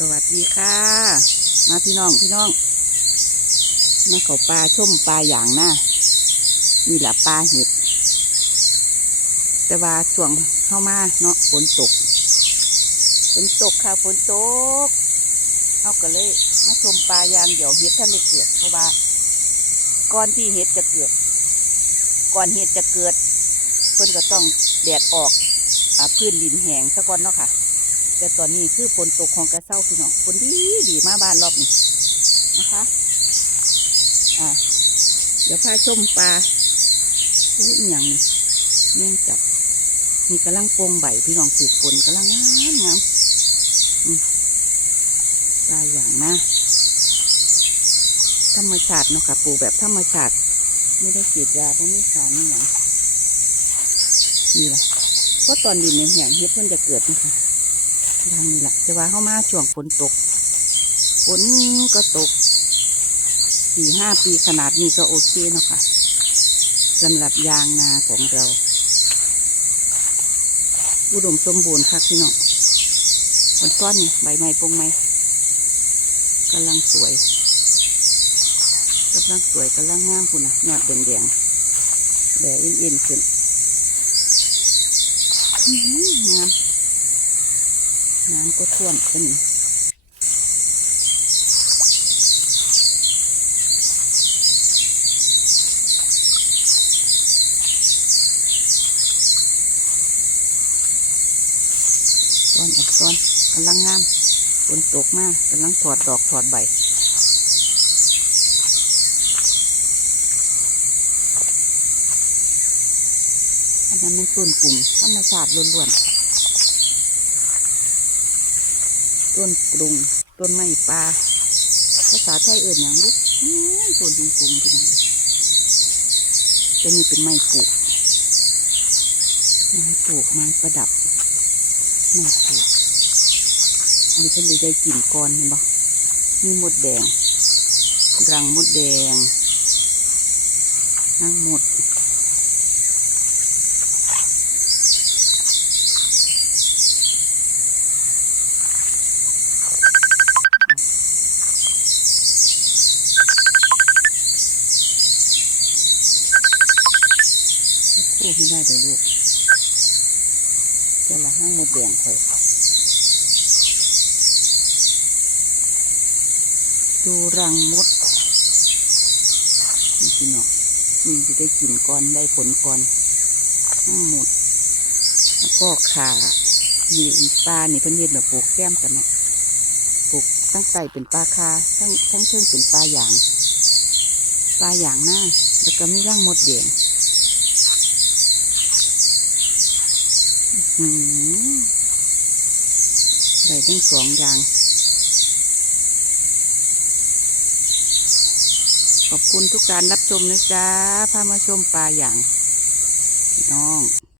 สวัสดีค่ะ มาพี่น้องพี่น้องมาเขาปลาชมปลาอย่างหน้านี่แหละปลาเห็ด แต่ว่าช่วงเข้ามาเนาะฝนตกฝนตกค่ะฝนตกเขาก็เลยมาชมปลายางเดี่ยวเห็ดท่านได้เกิดเพราะว่าก่อนที่เห็ดจะเกิด ก่อนเห็ดจะเกิด เพิ่นก็ต้องแดดออกอพื้นดินแห้งซะก่อนเนาะค่ะ แต่ตอนนี้คือฝนตกของกระเซ้าพี่น้องฝนดีดีมาบ้านรอบนี้นะคะอ่าเดี๋ยวพาชมปลาโอ้ยอหย่างนี้แม่งจับนี่กำลังโปงใบพี่น้องสืบฝนกำลังงามงามปลาอย่างนะธรรมชาติเนาะค่ะปูแบบธรรมชาติ ไม่ได้ฉีดยาเพราะไม่สารนี่อย่างนี่แหละเพราะตอนดินเนี่ยแห้งเฮ็ดเพิ่นจะเกิดนะคะ ทางนี้แหละแต่ว่าเข้ามาช่วงฝนตก ฝนก็ตกสี่ห้าปีขนาดนี้ก็โอเคเนาะค่ะสำหรับยางนาของเรา อุดมสมบูรณ์ค่ะพี่น้องผลก้อนนี่ใบไม้ปงไม้กำลังสวยกำลังสวยกำลังงามคุณนะยอดแดงๆแดดเอ็นๆขึ้นอื้อหืองาม น้ำก็ท่วมขึ้นตอนอับตอนกำลังงามฝนตกมากกำลังถอดดอกถอดใบอันนั้นเป็นต้นกลุ่มธรรมชาติล้วนๆ ต้นกรุงต้นไม้ปลาภาษาไทยเอื่นอย่างลูกต้นกรุงกรุงพี่น้องจะนี่เป็นไม้ปลูกไม้ปลูกไม้ประดับไม้ปลูกอันนี้เป็นได้กลิ่นก่อนเห็นปะมีมดแดงรังมดแดงนั่งมด คู่ไม่ได้เลยลูกจะละห้างมดแดงคอยดูรังมดนี่พี่น้องนี่จะได้กินก่อนได้ผลก่อนห้างหมด แล้วก็ขานี่ปลานี่เพิ่นเฮ็ดแบบปลูกแก้มกันเนาะปลูกทั้งไตเป็นปลาคาทั้งทั้งเชิงเป็นปลาหยาง ปลาหยางหน้า แล้วก็มีร่างมดแดง อืม ได้ทั้งสองอย่าง ขอบคุณทุกการรับชมนะจ๊ะพามาชมปลาอย่าง พี่น้อง